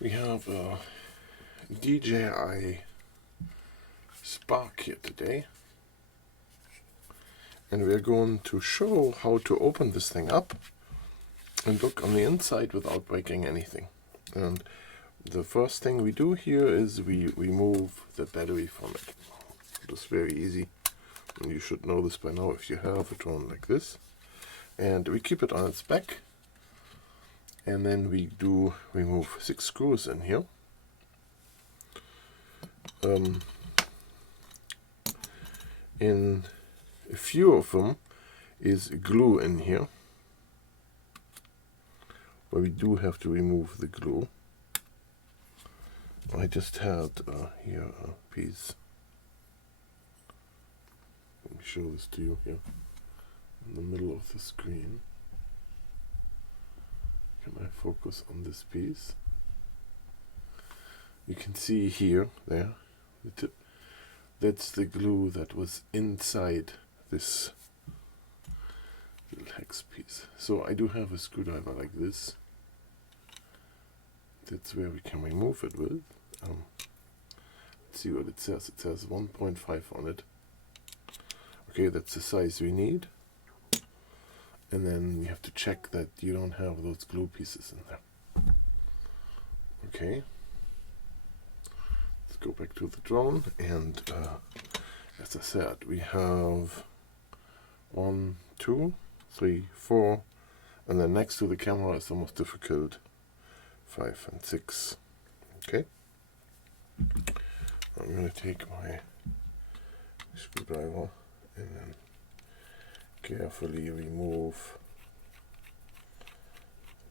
We have a DJI Spark here today, and we're going to show how to open this thing up and look on the inside without breaking anything. And the first thing we do here is we remove the battery from it. It's very easy, and you should know this by now if you have a drone like this. And we keep it on its back, and then we do remove 6 screws in here. In a few of them is glue in here, where we do have to remove the glue. I just had here a piece. Let me show this to you here in the middle of the screen. Can I focus on this piece? You can see here, there, the tip. That's the glue that was inside this little hex piece. So I do have a screwdriver like this. That's where we can remove it with. Let's see what it says. It says 1.5 on it. Okay, that's the size we need. And then you have to check that you don't have those glue pieces in there. Okay. Let's go back to the drone, and as I said, we have 1, 2, 3, 4, and then next to the camera is the most difficult, 5 and 6. Okay. I'm going to take my screwdriver and then carefully remove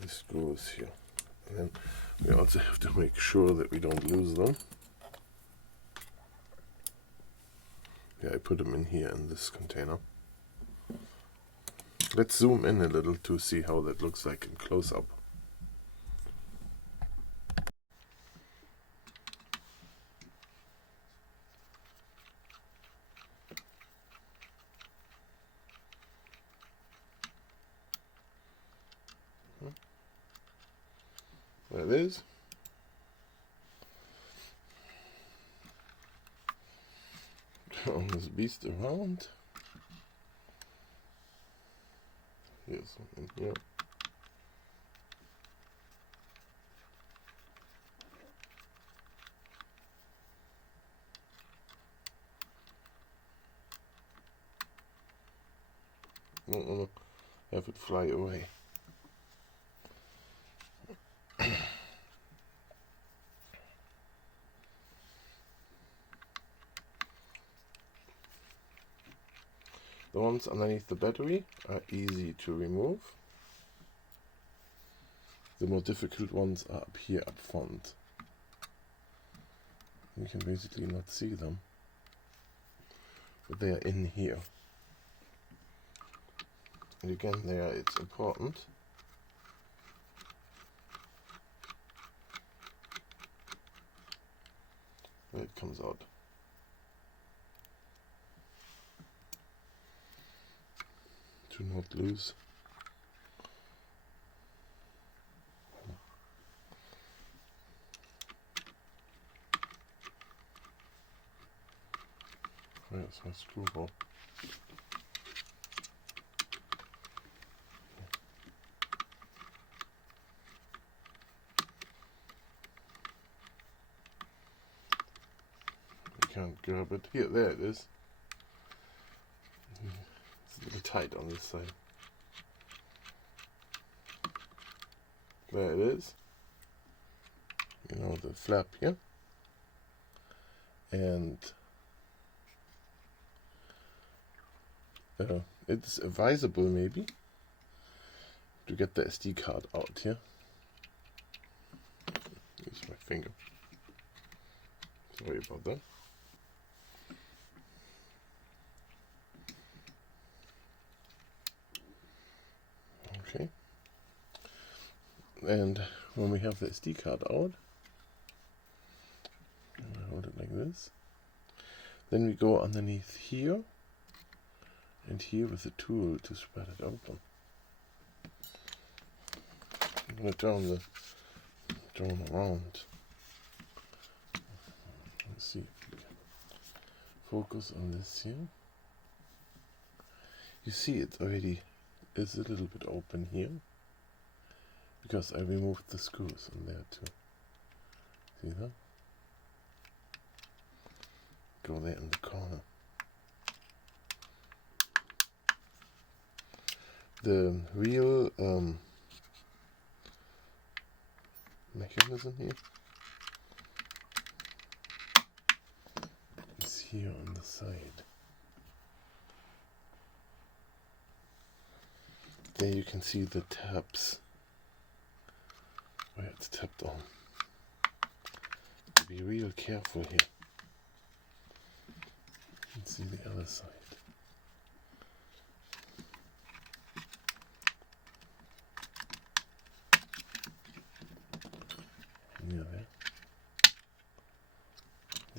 the screws here. And then we also have to make sure that we don't lose them. Yeah, I put them in here in this container. Let's zoom in a little to see how that looks like in close-up. There it is. Turn this beast around. Here's something here. I don't want to have it fly away. The ones underneath the battery are easy to remove. The more difficult ones are up here up front. You can basically not see them, but they are in here. And again, it's important that it comes out. To not lose. There's my screw hole. You can't grab it. Here, there it is. It's a little tight on this side. There it is. You know, the flap here. And it's advisable maybe to get the SD card out here. Use my finger. Sorry about that. Okay. And when we have the SD card out, hold it like this. Then we go underneath here and here with the tool to spread it open. I'm going to turn the thrown around. Let's see if we can focus on this here. You see it already is a little bit open here because I removed the screws in there too. See that? Go there in the corner. The real mechanism here is here on the side. There you can see the tabs where it's tapped on. Be real careful here. Let's see the other side. Near there.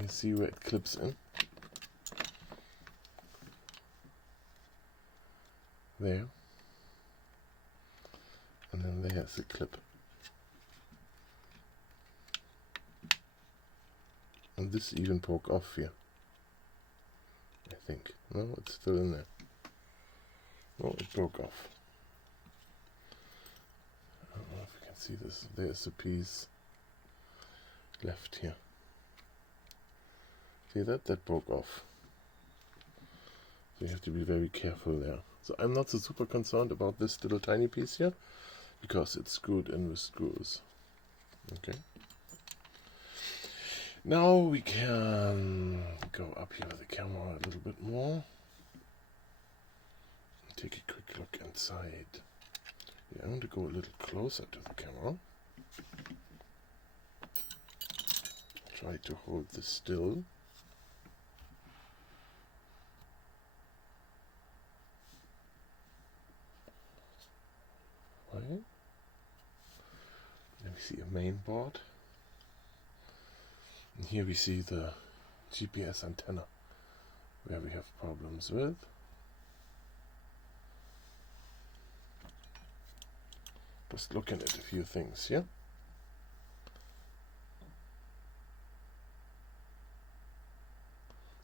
You see where it clips in? There. And then there's the clip. And this even broke off here. I think. No, it's still in there. No, it broke off. I don't know if you can see this. There's a piece left here. See that? That broke off. So you have to be very careful there. So I'm not so super concerned about this little tiny piece here because it's screwed in with screws. Okay. Now we can go up here with the camera a little bit more. Take a quick look inside. Yeah, I'm going to go a little closer to the camera. Try to hold this still. Right. Then we see a main board. And here we see the GPS antenna where we have problems with. Just looking at a few things here.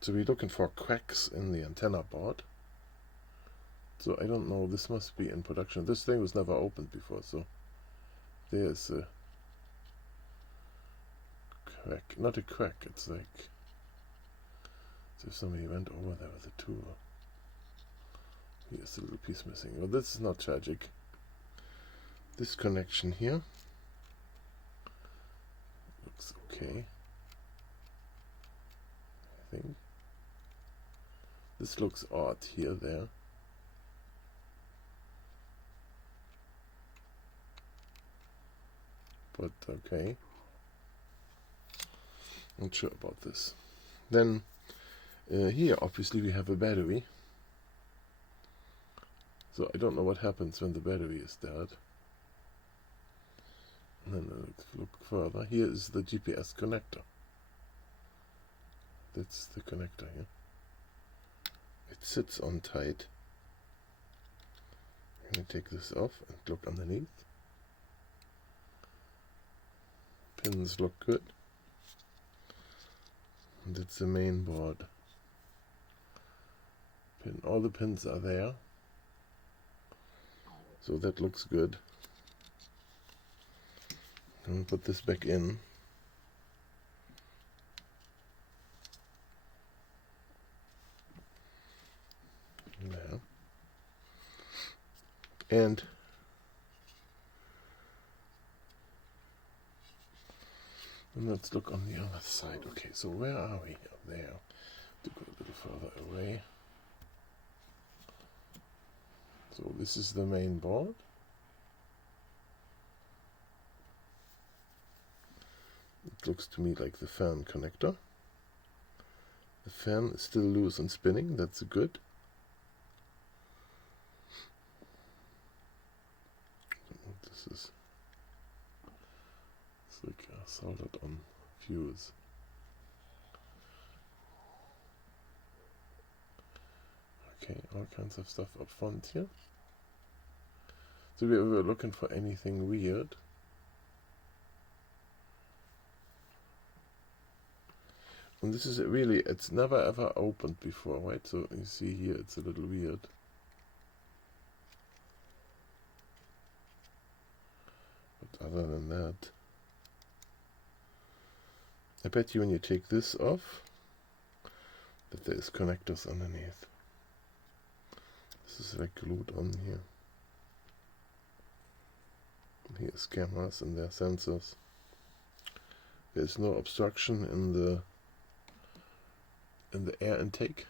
So we're looking for cracks in the antenna board. So I don't know, this must be in production. This thing was never opened before, so there's a crack. Not a crack, it's like as if somebody went over there with a tool. Here's a little piece missing. Well, this is not tragic. This connection here looks okay, I think. This looks odd here, there. But okay. Not sure about this. Then here obviously we have a battery. So I don't know what happens when the battery is dead. And then let's look further. Here is the GPS connector. That's the connector here. It sits on tight. I'm going to take this off and look underneath. Pins look good. And that's the main board. All the pins are there. So that looks good. I'm going to put this back in. There. And let's look on the other side. Okay, so where are we? There. To go a little further away. So this is the main board. It looks to me like the fan connector. The fan is still loose and spinning, that's good. This is it's like a soldered on fuse. Okay, all kinds of stuff up front here. So we were looking for anything weird. And this is really, it's never ever opened before, right? So you see here, it's a little weird. But other than that, I bet you when you take this off, that there's connectors underneath. This is like glued on here. And here's cameras and their sensors. There's no obstruction in the air intake,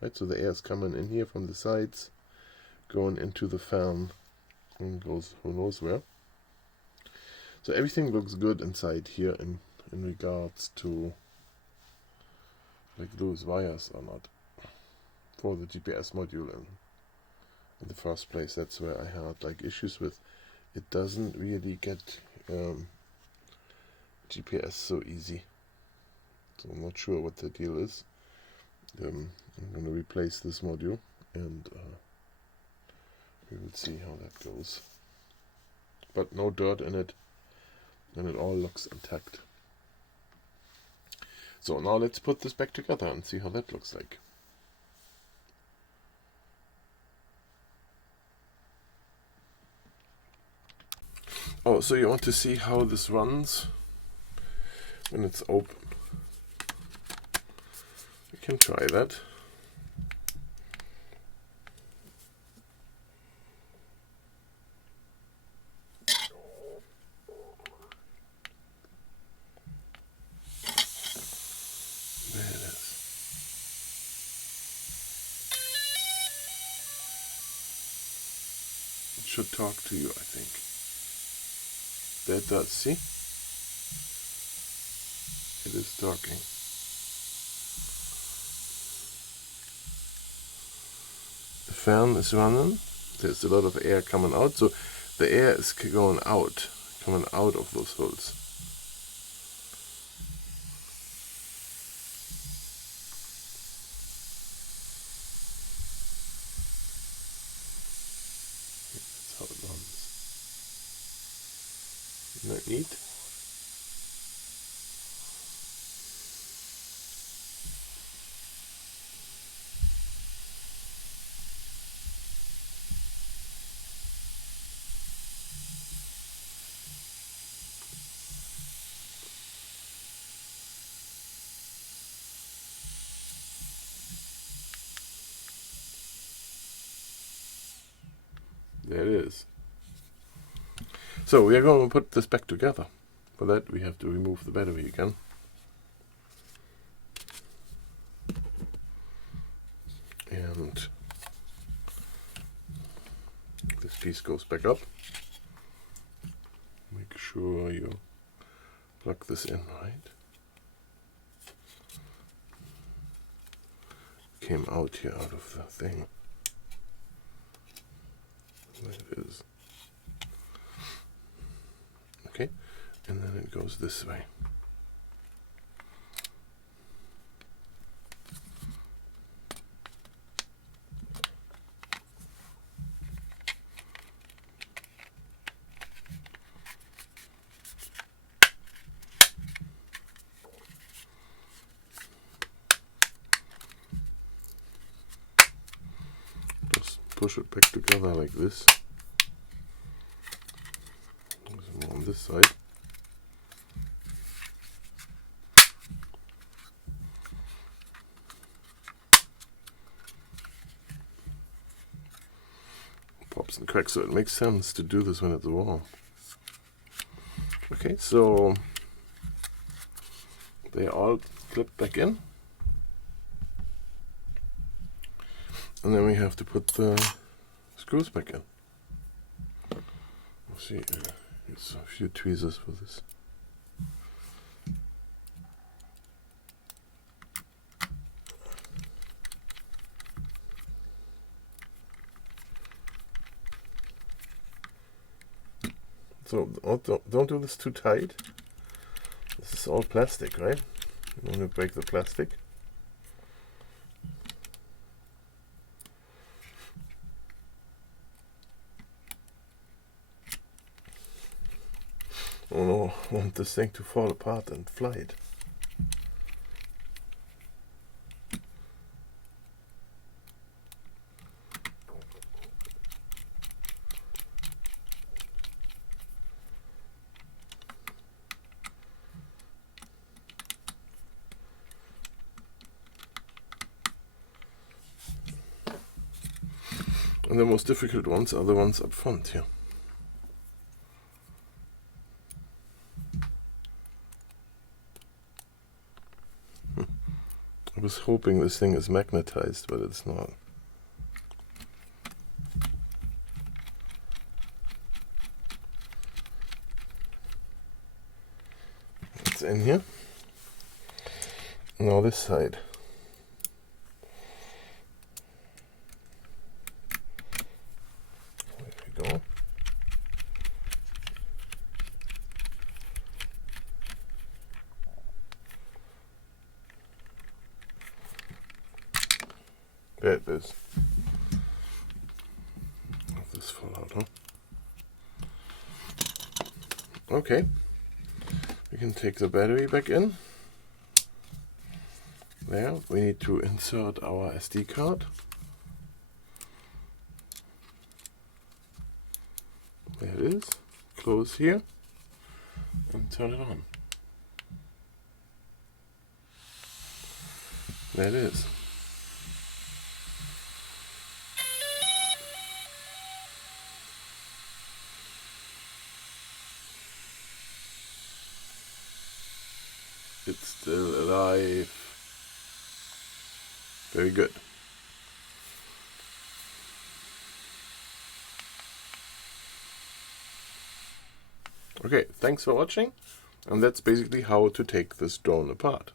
right? So the air is coming in here from the sides, going into the fan, and goes who knows where. So everything looks good inside here in regards to like loose wires or not for the GPS module in the first place. That's where I had like issues with. It doesn't really get GPS so easy. So I'm not sure what the deal is. I'm going to replace this module and we will see how that goes. But no dirt in it, and it all looks intact. So now let's put this back together and see how that looks like. Oh, so you want to see how this runs when it's open. We can try that. There it is. It should talk to you, I think. There it does, see? It is talking. The fan is running. There's a lot of air coming out, so the air is going out, coming out of those holes. That's how it runs. Isn't that neat? There it is. So we are going to put this back together. For that we have to remove the battery again. And this piece goes back up. Make sure you plug this in right. Came out here out of the thing. There it is. Okay, and then it goes this way. Just push it back together like this. There's more on this side. Pops and cracks, so it makes sense to do this when it's warm. Okay, so they all clip back in. And then we have to put the screws back in. Let's see, there's a few tweezers for this. So don't do this too tight. This is all plastic, right? You don't want to break the plastic. Oh no, I want this thing to fall apart and fly it. And the most difficult ones are the ones up front here. I was hoping this thing is magnetized, but it's not. It's in here. Now this side. There we go. There it is. Let this fall out, huh? Okay. We can take the battery back in. There, we need to insert our SD card. There it is. Close here and turn it on. There it is. It's still alive. Very good. Okay, thanks for watching. And that's basically how to take this drone apart.